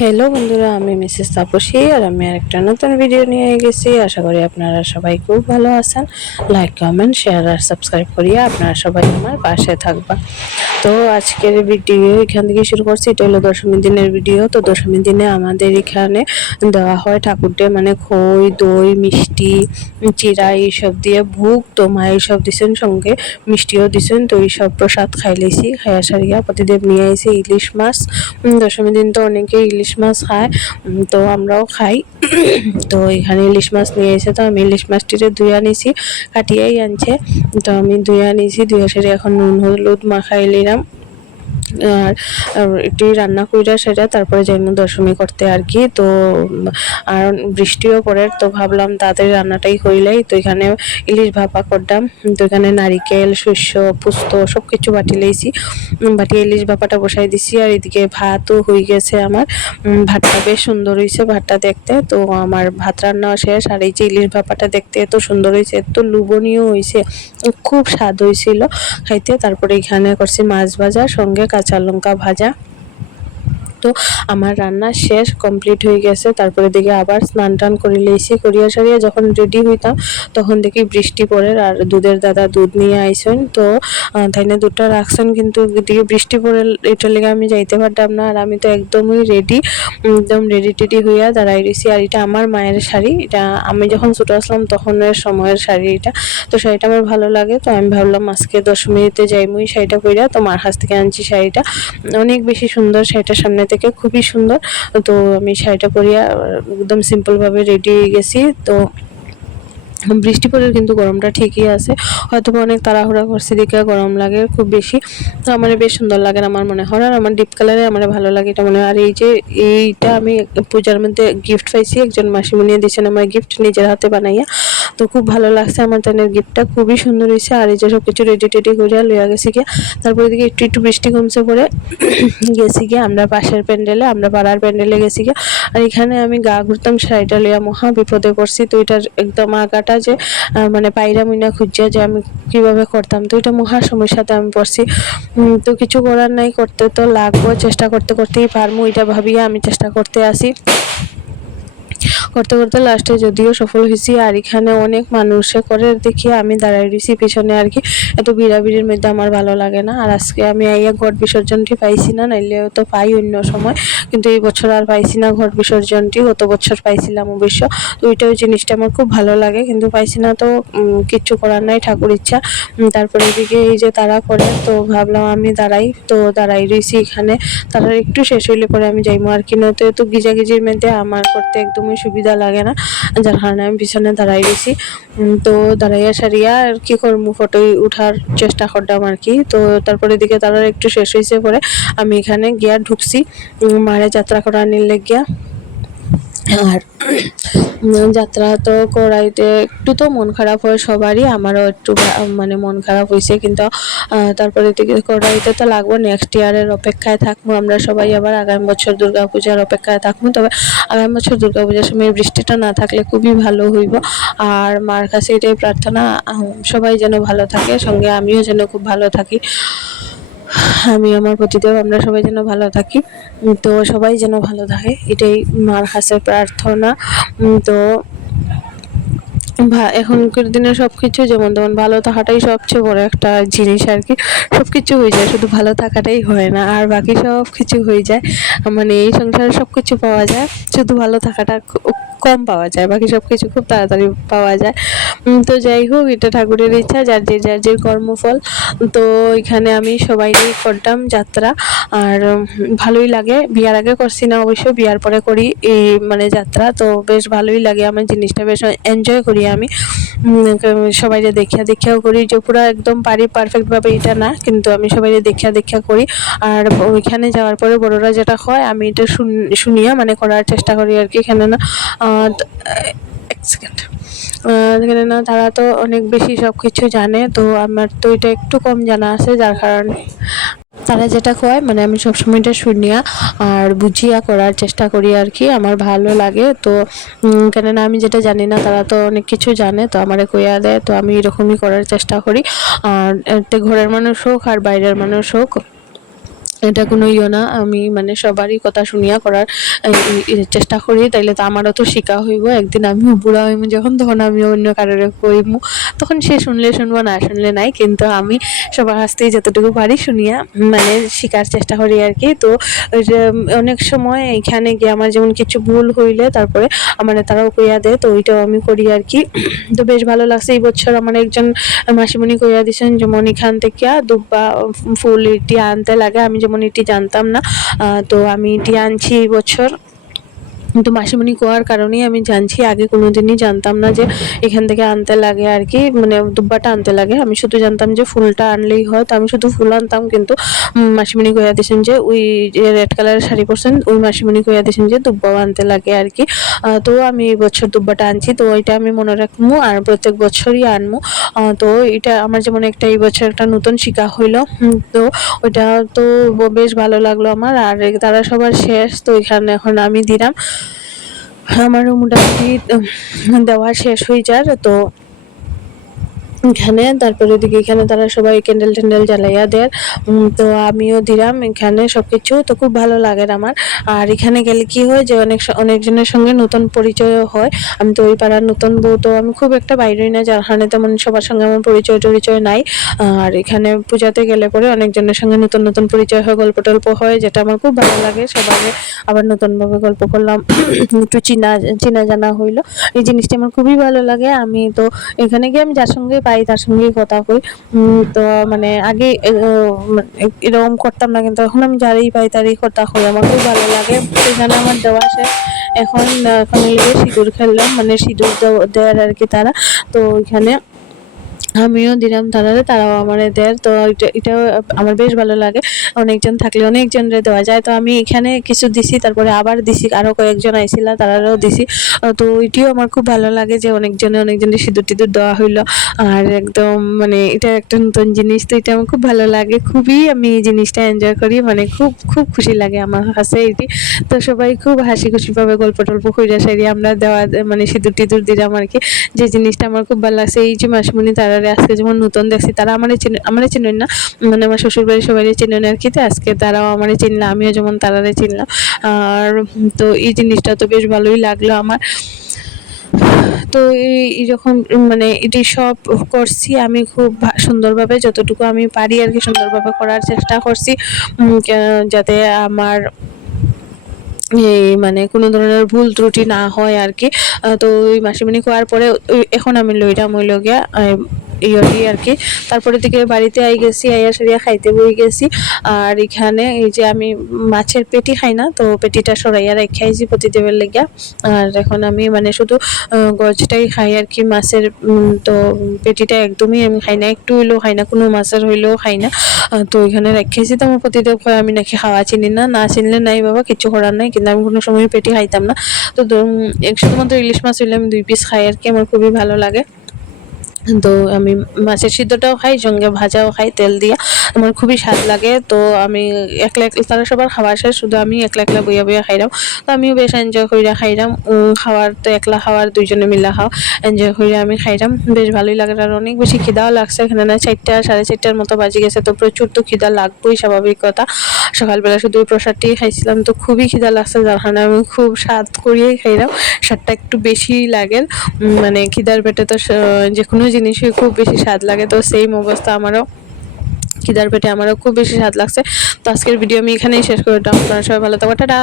Hello বন্ধুরা, আমি Mrs Tapasi আর আমি আরেকটা নতুন ভিডিও নিয়ে গেছি। আশা করি আপনারা সবাই খুব ভালো আছেন। লাইক কমেন্ট শেয়ার আর সাবস্ক্রাইব করিয়া আপনারা সবাই আমার পাশে থাকবা। তো আজকের ভিডিও এখান থেকে শুরু করছি। এটা হলো দশমী দিনের ভিডিও তো দশমী দিনে আমাদের এখানে দেওয়া হয় ঠাকুরটে মানে খই, দই, মিষ্টি চিরা এইসব দিয়ে ভুগ। তো মা এইসব দিছেন সঙ্গে মিষ্টিও দিছেন। তো এইসব প্রসাদ খাইলেছি, খাইয়া সারিয়া প্রতিদেব নিয়ে আইছে ইলিশ মাছ। দশমী দিন তো অনেকে ইলিশ মাছ খায় তো আমরাও খাই। তো এখানে ইলিশ মাছ নিয়ে এসে তো আমি ইলিশ মাছটিতে ধুয়ে আনিছি, কাটিয়েই আনছে। তো আমি ধুয়ে আনিছি, ধুয়ে সেটা এখন নুন, হলুদ মাখাই নিলাম। আর একটু রান্না কইরা সেটা তারপরে যাইম দশমী করতে আর কি। তো আর বৃষ্টিও পড়ে তো ভাবলাম তাড়াতাড়ি রান্নাটাই হইলেই। তো এখানে ইলিশ ভাপা করলাম তো এখানে নারিকেল শস্য পুস্ত সব কিছু বাটি লইছি। উম, বাটিয়ে ইলিশ ভাপাটা বসাই দিছি আর এদিকে ভাতও হয়ে গেছে আমার। ভাতটা বেশ সুন্দর হয়েছে ভাতটা দেখতে। তো আমার ভাত রান্না শেষ আর এই যে ইলিশ ভাপাটা দেখতে এত সুন্দর হয়েছে এত লোভনীয় হয়েছে খুব স্বাদ হয়েছিল খাইতে। তারপরে এখানে করছি মাছ ভাজা সঙ্গে কাঁচা লঙ্কা ভাজা তো আমার রান্না শেষ কমপ্লিট হয়ে গেছে। তারপরে দেখি আবার স্নান টান করে লইছি করিয়া সারিয়া যখন রেডি হইতাম, তখন দেখি বৃষ্টি পড়ে আর দুধের দাদা দুধ নিয়ে আইসেন। তো তাই না দুধটা রাখছেন কিন্তু এদিকে বৃষ্টি পড়ে, এটার লেগে আমি যাইতে পারতাম না। আর আমি তো একদমই রেডি একদম রেডি টেডি হইয়া দাঁড়াই রয়েছি আর এটা আমার মায়ের শাড়ি। এটা আমি যখন ছোটো আসলাম, তখনের সময়ের শাড়ি এটা। তো শাড়িটা আমার ভালো লাগে। তো আমি ভাবলাম আজকে দশমীতে যাইমুই শাড়িটা পইরা। তো মার কাছ থেকে আনছি শাড়িটা। অনেক বেশি সুন্দর শাড়িটার সামনে থেকে খুবই সুন্দর। তো আমি শাড়িটা পরিয়া একদম সিম্পলভাবে রেডি হয়ে গেছি। তো বৃষ্টি পড়ে কিন্তু গরমটা ঠিকই আছে। হয়তো অনেক তাড়াহুড়া করছে দিকে গরম লাগে খুব বেশি। তো আমার বেশ সুন্দর লাগে আমার মনে হয়। আর আমার ডিপ কালারে আমার ভালো লাগে এটা মনে হয়। আর এই যে এইটা আমি পূজার মধ্যে গিফট পাইছি, একজন মাসিমণি দিয়েছেন আমার গিফট নিজের হাতে বানাইয়া। তো খুব ভালো লাগছে আমার তাদের গিফটটা খুবই সুন্দর হয়েছে। আর এই যে সব কিছু রেডি টেডি করে লইয়া গেছি গিয়া। তারপরে দিকে একটু একটু বৃষ্টি কমছে পরে গেছি গিয়া আমরা পাশের প্যান্ডেলে, আমরা পাড়ার প্যান্ডেলে গেছি গিয়া। আর এখানে আমি গা ঘুরতাম শাড়িটা লইয়া, মহা বিপদে পড়ছি। তো এটার একদম আগাটা যে মানে পাইরা মুইনা খুঁজছে যে আমি কীভাবে করতাম। তো এটা মহা সমস্যাতে আমি পড়ছি। তো কিছু করার নাই, করতে তো লাগবো, চেষ্টা করতে করতেই পারব, এটা ভাবিয়ে আমি চেষ্টা করতে আসি। করতে করতে লাস্টে যদিও সফল হয়েছি, আর এখানে অনেক মানুষে করে দেখি আমি দাঁড়াই রয়েছি, পিছনে আর কি এত বিড়াবিড়ির মধ্যে আমার ভালো লাগে না। আর আজকে আমি আইয়া ঘট বিসর্জনটি পাইছি না, নাইলে তো পাই অন্য সময়, কিন্তু এই বছর আর পাইছি না ঘট বিসর্জনটি, গত বছর পাইছিলাম অবশ্য। তো ওইটাও জিনিসটা আমার খুব ভালো লাগে, কিন্তু পাইছি না তো কিচ্ছু করার নাই, ঠাকুর ইচ্ছা। তারপরে এদিকে এই যে তারা করে, তো ভাবলাম আমি দাঁড়াই, তো দাঁড়াই রয়েছি এখানে। তারা একটু শেষ হইলে পরে আমি যাইমো। আর কি নয়তো তো গিজাগিজির মধ্যে আমার করতে একদমই সুবিধা লাগে না, যার কারণে আমি পিছনে দাঁড়াই গেছি। তো দাঁড়াইয়া সারিয়া আর কি করব ফটো উঠার চেষ্টা করলাম আর কি। তো তারপরে দিকে তারা একটু শেষ হয়েছে পরে আমি এখানে গিয়া ঢুকছি। মারে যাত্রা করা নিলে গিয়া। আর যাত্রা তো করাইতে একটু তো মন খারাপ হয় সবারই, আমারও একটু মানে মন খারাপ হয়েছে কিন্তু তারপরে করাইতে তো লাগবো নেক্সট ইয়ারের অপেক্ষায় থাকব আমরা সবাই, আবার আগামী বছর দুর্গা পূজার অপেক্ষায় থাকব, তবে আগামী বছর দুর্গা পূজার সময় বৃষ্টিটা না থাকলে খুবই ভালো হইব, আর মার কাছে এটাই প্রার্থনা সবাই যেন ভালো থাকে, সঙ্গে আমিও যেন খুব ভালো থাকি। আমি আমার পতিদেব আমরা সবাই যেন ভালো থাকি। তো সবাই যেন ভালো থাকে, এটাই মার কাছে প্রার্থনা। তো এখনকার দিনে সব কিছু যেমন তেমন ভালো থাকাটাই সবচেয়ে বড় একটা জিনিস আর কি। সব কিছু হয়ে যায়, শুধু ভালো থাকাটাই হয় না, আর বাকি সব কিছু হয়ে যায়। মানে এই সংসারে সব কিছু পাওয়া যায়, শুধু ভালো থাকাটা কম পাওয়া যায়, বাকি সব কিছু খুব তাড়াতাড়ি পাওয়া যায়। তো যাই হোক, এটা ঠাকুরের ইচ্ছা, যার যে যার যে কর্মফল। তো এখানে আমি সবাই করতাম যাত্রা, আর ভালোই লাগে, বিয়ার আগে করছি না, অবশ্য বিয়ার পরে করি এই মানে যাত্রা। তো বেশ ভালোই লাগে, আমার জিনিসটা বেশ এনজয় করি আমি সবাই দেখিয়া দেখিয়াও করি যে পুরো একদম পারি পারফেক্টভাবে এটা না, কিন্তু আমি সবাই দেখিয়া দেখিয়া করি। আর ওইখানে যাওয়ার পরে বড়রা যেটা হয়, আমি এটা শুন- শুনিয়া মানে করার চেষ্টা করি আর কি এখানে না এক সেকেন্ড এখানে না তারা তো অনেক বেশি সব কিছু জানে, তো আমার তো এটা একটু কম জানা আছে, যার কারণে। তারা যেটা কয় মানে আমি সবসময় এটা শুনিয়া আর বুঝিয়া করার চেষ্টা করি আর কি, আমার ভালো লাগে। তো কেননা আমি যেটা জানি না, তারা তো অনেক কিছু জানে, তো আমারে কইয়া দেয়, তো আমি এরকমই করার চেষ্টা করি। আর ঘরের মানুষ হোক আর বাইরের মানুষ হোক এটা কোনো ইয়ে না, আমি মানে সবারই কথা শুনিয়া করার চেষ্টা করি, তাইলে তো আমারও তো শিকা হইব, একদিন আমিও বুড়া হইব যখন তখন আমি অন্য কারোর কইম, তখন সে শুনলে শুনব, না শুনলে নাই, কিন্তু আমি সবার কাছ থেকে যতটুকু পারি শুনিয়া মানে শিকার চেষ্টা করি আর কি। তো অনেক সময় এখানে গিয়ে আমার যেমন কিছু ভুল হইলে, তারপরে আমার তারাও কইয়া দেয়, তো ওইটাও আমি করি আর কি। তো বেশ ভালো লাগছে, এই বছর আমার একজন মাসিমণি কইয়া দিছেন যেমন এখান থেকে দুব্বা ফুল এটি আনতে লাগে, আমি যেমন এটি জানতাম না। তো আমি এটি আনছি এই বছর। কিন্তু মাসিমণি কোয়ার কারণেই আমি জানছি, আগে কোনোদিনই জানতাম না যে এখান থেকে আনতে লাগে আর কি মানে দুব্বাটা আনতে লাগে। আমি শুধু জানতাম যে ফুলটা আনলেই হয়, তো আমি শুধু ফুল আনতাম কিন্তু মাসিমণি কইয়া দিয়েছেন যে ওই রেড কালারের শাড়ি পরছেন, ওই মাসিমণি কইয়া দিয়েছেন যে দুব্বাও আনতে লাগে আর কি। তো আমি এই বছর দুব্বাটা আনছি, তো ওইটা আমি মনে রাখব আর প্রত্যেক বছরই আনব তো এটা আমার যেমন একটা এই বছর একটা নতুন শিকা হইল তো ওইটা তো বেশ ভালো লাগল আমার। আর তারা সবার শেষ তো এখানে এখন আমি দিলাম। আমারও মোটামুটি দেওয়া শেষ হয়ে যার তো এখানে, তারপরে ওদিকে এখানে তারা সবাই ক্যান্ডেল ট্যান্ডেল জ্বালাইয়া দেয়। তো আমিও দিলাম এখানে সবকিছু, তো খুব ভালো লাগে আমার। আর এখানে গেলে কি হয় যে অনেক অনেকজনের সঙ্গে নতুন পরিচয়ও হয়। আমি তো ওই পাড়ার নতুন বউ, তো আমি খুব একটা বাইরেই না, যার কারণে তেমন সবার সঙ্গে আমার পরিচয় টরিচয় নাই। আর এখানে পূজাতে গেলে পরে অনেকজনের সঙ্গে নতুন নতুন পরিচয় হয়, গল্প টল্প হয়, যেটা আমার খুব ভালো লাগে। সবাই আবার নতুনভাবে গল্প করলাম। একটু চিনা চিনা জানা হইল। এই জিনিসটা আমার খুবই ভালো লাগে। আমি তো এখানে গিয়ে আমি যার সঙ্গে পাই, তার সঙ্গেই কথা কই। তো মানে আগে মানে এরকম করতাম না, কিন্তু এখন আমি যারই পাই তারই কথা কই। আমার খুব ভালো লাগে সেখানে আমার দেওয়া আছে এখন ফ্যামিলিকে সিঁদুর খেললাম মানে সিঁদুর দেওয়ার আর কি তারা। তো ওইখানে আমিও দিলাম তারারে তারাও আমার দেয়। তো এটা এটাও আমার বেশ ভালো লাগে। অনেকজন থাকলে অনেকজনরে দেওয়া যায়। তো আমি এখানে কিছু দিছি, তারপরে আবার দিছি। আরও কয়েকজন আইছিল, তারারও দিছি। তো এটিও আমার খুব ভালো লাগে যে অনেকজনে অনেকজনের সিঁদুর টিঁদুর দেওয়া হইল। আর একদম মানে এটা একটা নতুন জিনিস, তো এটা আমার খুব ভালো লাগে। খুবই আমি এই জিনিসটা এনজয় করি। মানে খুব খুব খুশি লাগে আমার কাছে এটি। তো সবাই খুব হাসি খুশিভাবে গল্প টল্প কইরা সারি আমরা দেওয়া মানে সিঁদুর টিঁদুর দিলাম আর কি। যে জিনিসটা আমার খুব ভালো লাগছে, এই যে মাসিমণি তারারে আজকে যেমন নতুন দেখছি, তারা আমার চিনে, আমার চিনেন না। মানে আমার শ্বশুর বাড়ির সবাই চিনেন আর কি আজকে তারাও আমার চিনলাম আমিও যেমন তারারে চিনলাম। আর তো এই জিনিসটা তো বেশ ভালোই লাগল আমার। তো এই এরকম মানে এটি সব করছি আমি খুব সুন্দরভাবে যতটুকু আমি পারি আর কি, সুন্দরভাবে করার চেষ্টা করছি। যাতে আমার এই মানে কোনো ধরনের ভুল ত্রুটি না হয় আর কি। তো ওই মাসিমণি খাওয়ার পরে এখন আমি লইলাম হইল গিয়া ইয়রি আর কি। তারপরে দিকে বাড়িতে আই গেছি, আইয়া সারিয়া খাইতে বই গেছি। আর এখানে এই যে আমি মাছের পেটি খাই না, তো পেটিটা সরাইয়া রেখে আইছি প্রতিদেবের লেগিয়া আর এখন আমি মানে শুধু গজটাই খাই আর কি, মাছের তো পেটিটা একদমই আমি খাই না, একটু হইলেও খাই না, কোনো মাছের হইলেও খাই না। তো এখানে রেখেছি তো আমার প্রতিদেব কয়, আমি নাকি খাওয়া চিনি না না চিনলে নাই বাবা, কিছু করার নাই, কিন্তু আমি কোনো সময় পেটি খাইতাম না। তো শুধুমাত্র ইলিশ মাছ হইলে আমি দুই পিস খাই আর কি, আমার খুবই ভালো লাগে। তো আমি মাছের সিদ্ধটাও খাই সঙ্গে ভাজাও খাই, তেল দিয়া। আমার খুবই স্বাদ লাগে, তো আমি একলা একলা, তারা সবার খাওয়া শেষ শুধু আমি একলা একলা বইয়া বইয়া খাইলাম তো আমিও বেশ এনজয় কইরা খাইলাম খাওয়ার তো একলা খাওয়ার, দুইজনে মিলা খাও এনজয় কইরা আমি খাইলাম বেশ ভালোই লাগে আর অনেক বেশি খিদাও লাগছে। এখানে না চারটা, সাড়ে চারটার মতো বাজে গেছে, তো প্রচুর তো খিদা লাগবেই, স্বাভাবিক কথা। সকালবেলা শুধু প্রসাদটি খাইছিলাম, তো খুবই খিদা লাগছে, যার কারণে আমি খুব স্বাদ করিয়েই খাইলাম স্বাদটা একটু বেশিই লাগে। মানে খিদার পেটে তো যে কোনো জিনিসই খুব বেশি স্বাদ লাগে। তো সেম অবস্থা আমারও। খিদার পেটে আমারও খুব বেশি স্বাদ লাগছে। তো আজকের ভিডিও আমি এখানেই শেষ করে দিলাম। আপনারা সবাই ভালো থাকো টাটা!